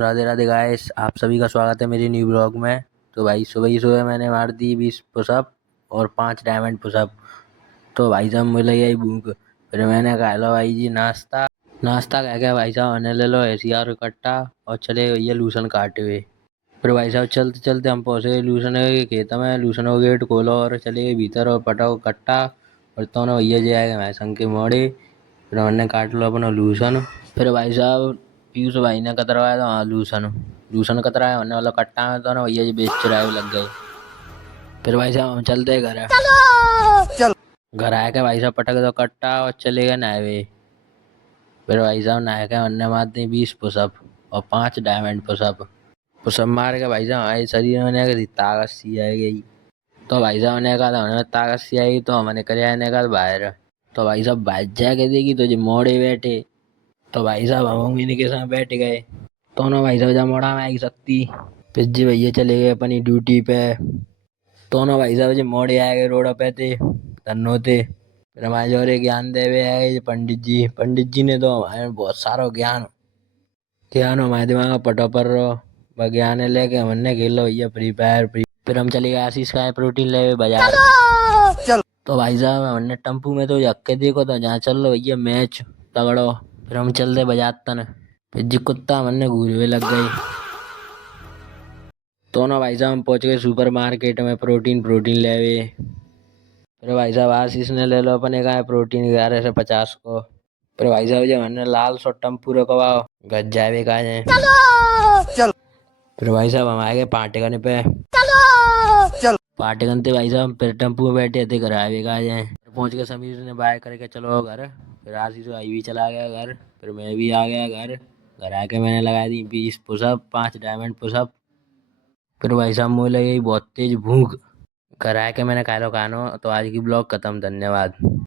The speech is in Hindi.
राधे राधे गाइस, आप सभी का स्वागत है मेरे न्यू ब्लॉग में। तो भाई सुबह ही सुबह मैंने मार दी 20 पुशअप और 5 डायमंड पुशअप। तो भाई साहब मुझे लगी भूख, फिर मैंने कहा लो भाई जी नाश्ता नाश्ता कह के भाई साहब आने ले लो एसीआर कट्टा और चले भैया लूसन काटे हुए। फिर भाई साहब चलते चलते हम पहुँचे लूसन के खेत में। लूसन का गेट खोलो और चले गए भीतर और पटाओ कट्टा और तो ना भैया जी आएगा मैं संग के मोड़े। फिर हमने काट लो अपना लूसन। फिर भाई साहब पीयूष भाई ने कतरवाया तो हाँ लूसन लूसन कतराया होने वाला कट्टा में तो ना भैया जी बेच चुराए लग गए। फिर भाई साहब हम चलते घर घर आए के भाई साहब पटक दो कट्टा और चले गए नहाए। फिर भाई साहब नहाए के हमने मारते 20 पुशअप और 5 डायमंड पुशअप। पुशअप मार के भाई साहब हमारे शरीर में ने ताकत सी आई गई। तो भाई साहब ने कहा था हमें ताकत सी आई तो हमने कर आने का बाहर। तो भाई साहब बाज जाके देखी तो जो मोड़े बैठे। तो भाई साहब हम उन्हीं के साथ बैठ गए। तो ना भाई साहब जब मोड़ा में आई सकती फिर जी भैया चले गए अपनी ड्यूटी पे। तो ना भाई साहब जी मोड़े आए गए रोड पे थे धन्नो थे। फिर हमारे जोरे ज्ञान देवे आए पंडित जी ने तो हमारे बहुत सारा ज्ञान ज्ञान हमारे दिमाग में पटो पर रहो ज्ञान लेके हमने खेलो भैया फ्री फायर फिर हम चले गए आशीष का प्रोटीन ले बाजार। तो भाई साहब हमने टम्पू में तो यक्के देखो तो जहाँ चल लो भैया मैच तगड़ो। फिर हम चल दे बजातन फिर जी कुत्ता हमने घूरवे लग गए। तो ना भाई साहब हम पहुंच गए सुपर मार्केट में प्रोटीन ले आए। फिर भाई साहब आशीष ने ले लो अपने कहा प्रोटीन 11 से 50 को। फिर भाई साहब जब हमने लाल सो टम्पू रखवाओ गज जाए कहा जाए। फिर भाई साहब हम आए गए पाटेगन पे पाटेगन थे भाई साहब फिर टम्पू में बैठे थे घर आए कहा जाए। पहुंच गए समीर ने बाय करके चलो घर। फिर आशीष भाई भी चला गया घर फिर मैं भी आ गया घर। घर आके मैंने लगा दी 20 पुशअप 5 डायमंड पुशअप। फिर भाई साहब मुझे लगी बहुत तेज भूख। घर आके मैंने खाना खानो तो आज की ब्लॉग खत्म। धन्यवाद।